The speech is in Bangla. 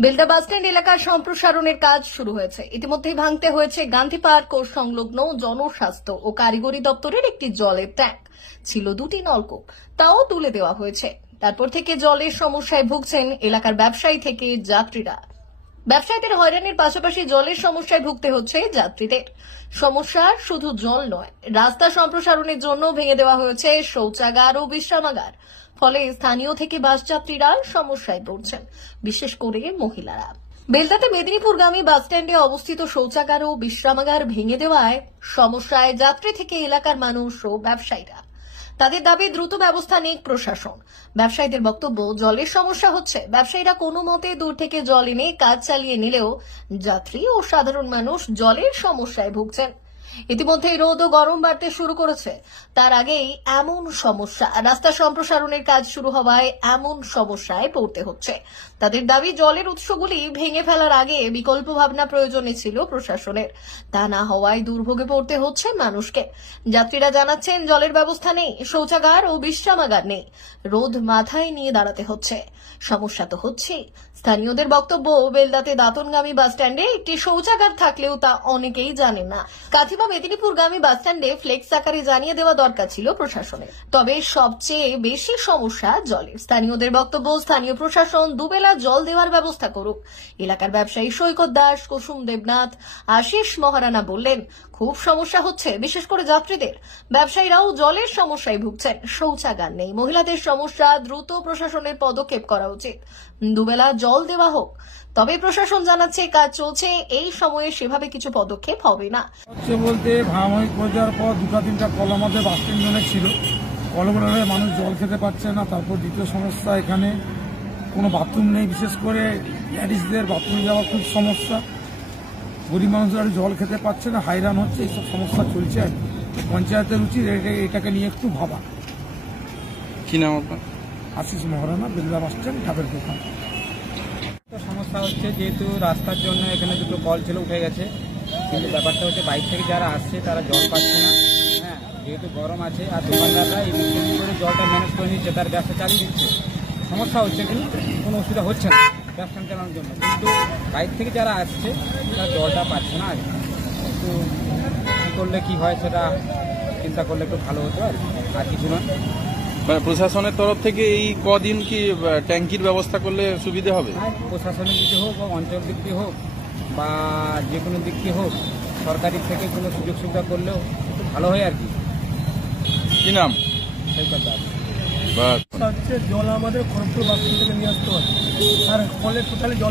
বেলদা বাসস্ট্যান্ড এলাকার সম্প্রসারণের কাজ শুরু হয়েছে। ইতিমধ্যেই ভাঙতে হয়েছে গান্ধী পার্ক ও সংলগ্ন জনস্বাস্থ্য ও কারিগরি দপ্তরের একটি জলের ট্যাঙ্ক। ছিল দুটি নলকূপ, তাও তুলে দেওয়া হয়েছে। তারপর থেকে জলের সমস্যায় ভুগছেন এলাকার ব্যবসায়ী থেকে যাত্রীরা। ব্যবসায়ীদের হয়রানির পাশাপাশি জলের সমস্যায় ভুগতে হচ্ছে যাত্রীদের। সমস্যা শুধু জল নয়, রাস্তা সম্প্রসারণের জন্য ভেঙে দেওয়া হয়েছে শৌচাগার ও বিশ্রামাগার। ফলে স্থানীয় থেকে বাস যাত্রীরা সমস্যায় পড়ছেন, বিশেষ করে মহিলারা। বেলদাতে মেদিনীপুরগামী বাসস্ট্যান্ডে অবস্থিত শৌচাগার ও বিশ্রামাগার ভেঙে দেওয়ায় সমস্যায় যাত্রী থেকে এলাকার মানুষ ও ব্যবসায়ীরা। তাদের দাবি দ্রুত ব্যবস্থা নিক প্রশাসন। ব্যবসায়ীদের বক্তব্য, জলের সমস্যা হচ্ছে, ব্যবসায়ীরা কোনো মতে দূর থেকে জল এনে কাজ চালিয়ে নিলেও যাত্রী ও সাধারণ মানুষ জলের সমস্যায় ভুগছেন। ইতিমধ্যেই রোদ ও গরম বাড়তে শুরু করেছে। তার আগেই এমন সমস্যা, রাস্তা সম্প্রসারণের কাজ শুরু হওয়ায় এমন সমস্যায় পড়তে হচ্ছে। তাদের দাবি, জলের উৎসগুলি ভেঙে ফেলার আগে বিকল্প ভাবনা প্রয়োজনে ছিল প্রশাসনের। তা না হওয়ায় দুর্ভোগে পড়তে হচ্ছে মানুষকে। যাত্রীরা জানাচ্ছেন, জলের ব্যবস্থা নেই, শৌচাগার ও বিশ্রামাগার নেই, রোদ মাথায় নিয়ে দাঁড়াতে হচ্ছে। সমস্যা তো হচ্ছে। স্থানীয়দের বক্তব্য, বেলদাতে দাঁতনগামী বাসস্ট্যান্ডে একটি শৌচাগার থাকলেও তা অনেকেই জানেন না। কাথিবা মেদিনীপুরগামী বাসস্ট্যান্ডে ফ্লেক্স আকারে জানিয়ে দেওয়া দরকার ছিল প্রশাসনের। তবে সবচেয়ে বেশি সমস্যা জলের। স্থানীয়দের বক্তব্য, স্থানীয় প্রশাসন দুবেলা জল দেওয়ার ব্যবস্থা করুক। এলাকার ব্যবসায়ী সৈকত দাস, কুসুম দেবনাথ, আশিস মহারানা বললেন, খুব সমস্যা হচ্ছে, বিশেষ করে যাত্রীদের। ব্যবসায়ীরাও জলের সমস্যায় ভুগছেন, শৌচাগার নেই। মহিলাদের সমস্যা, দ্রুত প্রশাসনের পদক্ষেপ করা উচিত, দুবেলা জল দেওয়া হোক। তবে প্রশাসন জানাচ্ছে, কাজ চলছে, এই সময়ে সেভাবে কিছু পদক্ষেপ হবে না। বলতে ভাঙাভাঙি করে যাওয়ার পর দুটা তিনটা কল আমাদের বাসস্ট্যান্ড ছিল, কলগুলোর মানুষ জল খেতে পারছে না। তারপর দ্বিতীয় সমস্যা, এখানে কোনো বাথরুম নেই, বিশেষ করে লেডিসদের বাথরুমে যাওয়া খুব সমস্যা। গরিব মানুষরা জল খেতে পারছে না, হাইরান হচ্ছে, এইসব সমস্যা চলছে। পঞ্চায়েতের উচিত এটাকে নিয়ে একটু ভাবা। কি নাম আপনার? আশিস মহারানা, বেলদা বাসস্ট্যান্ড, ডাবের দোকান। সমস্যা হচ্ছে, যেহেতু রাস্তার জন্য এখানে দুটো কল ছিল, উঠে গেছে, কিন্তু ব্যাপারটা হচ্ছে বাইরে থেকে যারা আসছে তারা জল পাচ্ছে না। হ্যাঁ, যেহেতু গরম আছে, আর দোকানদাররা এই করে জলটা ম্যানেজ করে নিচ্ছে, তার ব্যবসা চালিয়ে দিচ্ছে। সমস্যা হচ্ছে, কিন্তু কোনো অসুবিধা হচ্ছে না ব্যবসা চালানোর জন্য। কিন্তু বাইরে থেকে যারা আসছে তারা জলটা পাচ্ছে না। একটু কী করলে কি হয় সেটা চিন্তা করলে একটু ভালো হতো, আর কিছু নয়। মানে প্রশাসনের তরফ থেকে এই কদিন কি ট্যাঙ্কির ব্যবস্থা করলে সুবিধা হবে? প্রশাসনের দিকে হোক বা অঞ্চল দিক দিয়ে হোক বা যে কোনো দিক দিয়ে হোক, সরকারি থেকে কোনো সুযোগ সুবিধা করলেও একটু ভালো হয় আর কি। কি নাম? সৈকত দাস। হচ্ছে জল আমাদের খড়গপুর বাসস্ট্যান্ড থেকে নিয়ে আসতে হবে, আর কলে টোটালি জল